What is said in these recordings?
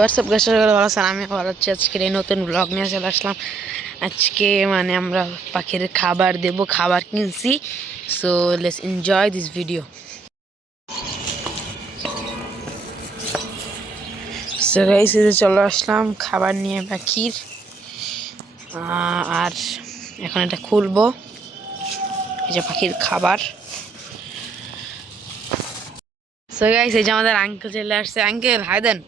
WhatsApp guys, ভালো আছেন? আমি ভালো আছি। আজকের এই নতুন ব্লগ নিয়ে চলে আসলাম। আজকে মানে আমরা পাখির খাবার দেব, খাবার কিনছি। So let's enjoy this video. So guys, এই যে চলে আসলাম খাবার নিয়ে পাখির। আর এখন এটা খুলবো। এই যে পাখির খাবার। সো গাইস, এই যে আমাদের আঙ্কেল চলে আসছে। আঙ্কেল হাই দেন।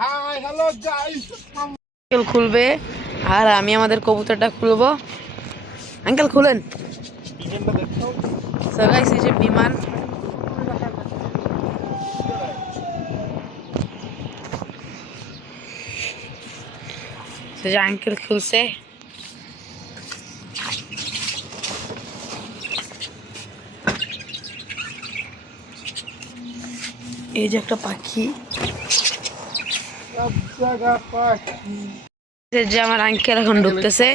Hi hello guys. আঙ্কেল খুলবে আর আমি আমাদের কবুতরটা খুলবো। আঙ্কেল খুলেন। বিমানটা দেখো। সো গাইস, এই যে বিমান। আঙ্কেল খুলছে। এই যে একটা পাখি, যে আমার আঙ্কেল এখন ঢুকতেছে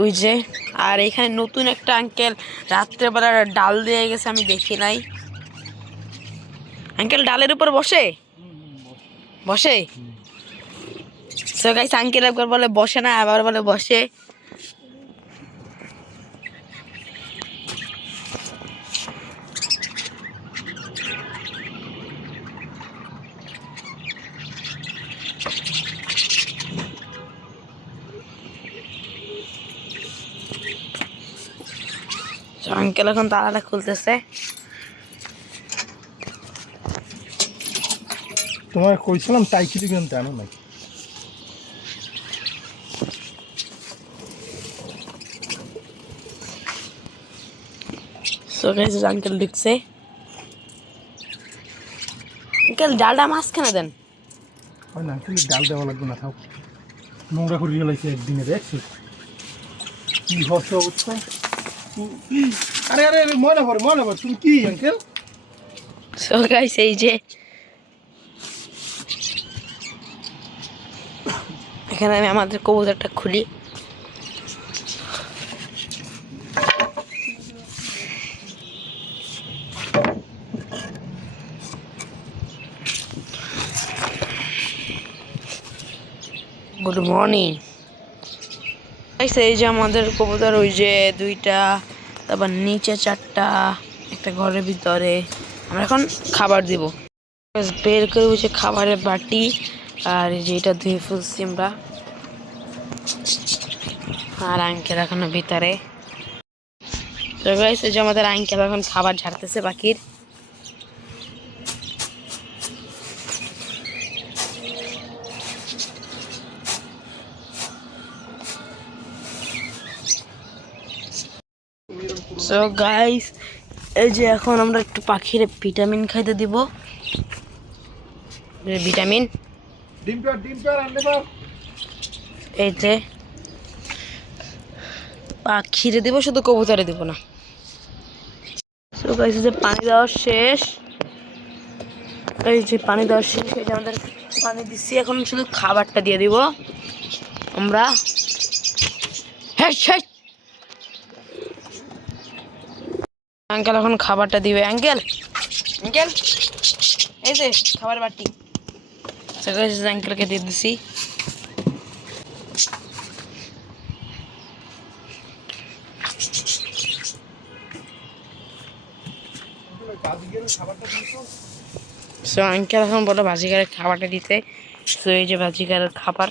ওই যে। আর এখানে নতুন একটা আঙ্কেল রাত্রেবেলা ডাল দিয়ে গেছে, আমি দেখি নাই। আঙ্কেল ডালের উপর বসে বসে সো গাইস, আঙ্কেল একবার বলে বসে না, আবার বলে বসে। আঙ্কেল এখন তালাটা খুলতেছে। তোমার কইছিলাম টাইকিলি কিনতে আনো নাই। সো গাইস, আঙ্কেল ঢুকছে। আঙ্কেল ডালটা মাঝখানে দেন। হয় না, তুমি ডাল দেওয়া লাগবে না, থাও। নোংরা করে গেলাইছে একদিনে, দেখছি কি হচ্ছে অবস্থা। আরে আরে আরে, মনে পড়ে তুমি কি আঙ্কেল। সো গাইস, এই যে এখানে আমি আমাদের কবুতরটা খুলি। Good morning. এই যে আমাদের কবুতর, ওই যে দুইটা, তারপর নিচে চারটা, একটা ঘরের ভিতরে। আমরা এখন খাবার দিব। বের করে ওই যে খাবারের বাটি, আর এই যে এটা ধুয়ে ফেলছি আমরা। আর আঙ্কেল এখনো ভিতরে। তো গাইস, এই যে আমাদের আঙ্কেল এখন খাবার ঝাড়তেছে পাখির। সো গাইস, এই যে এখন আমরা একটু পাখির ভিটামিন খাইতে দিব। ভিটামিন ডিম পেয়ার আনলে পার। এই যে পাখিরে দিব, শুধু কবুতরে দিব না। সো গাইস, যে পানি দেওয়া শেষ। এই যে পানি দেওয়া শেষ, এই যে আমাদের পানি দিচ্ছি। এখন শুধু খাবারটা দিয়ে দিব আমরা। হ্যাঁ, আঙ্কেল এখন খাবারটা দিবে। আঙ্কেল আঙ্কেল এই যে খাবার বাটি। আঙ্কেলকে দিয়ে দিছি। সো আঙ্কেল এখন বলো ভাজিকারের খাবারটা দিতে। সো এই যে ভাজিকারের খাবার।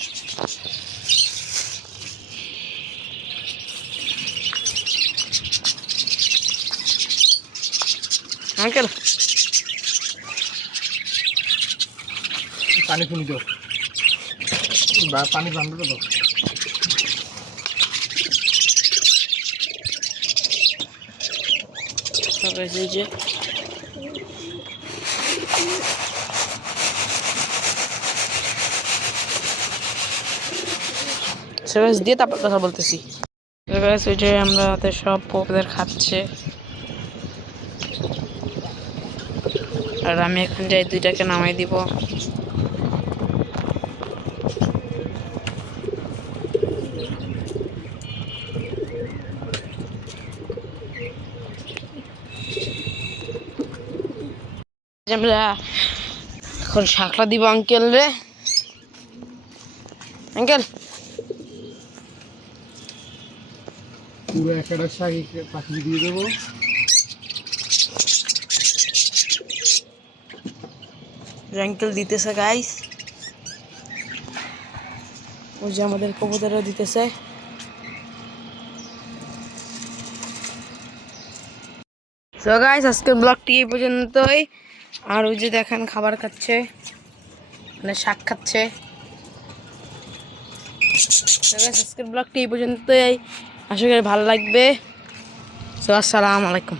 আঙ্কেল পানি খুলি দাও, পানি বান্ধব দাও। এই যে দিয়ে তারপর কথা বলতেছি। ওই যে আমরা সব পোকদের খাচ্ছে। আর আমি এখন যাই দুইটাকে নামাই দিব। আমরা এখন শাকলা দিব আঙ্কেল রে। আঙ্কেল পুরো একটা শাক পাখি দিয়ে দেবো। আঙ্কেল দিতেছে গাইস, ওই যে আমাদের কবুতরও দিতেছে। তো গাইস আজকের ব্লগটি এই পর্যন্তই। আর ওই যে দেখেন খাবার খাচ্ছে, মানে শাক খাচ্ছে। তো গাইস আজকের ব্লগটি এই পর্যন্তই, আশা করি ভালো লাগবে। তো আসসালামু আলাইকুম।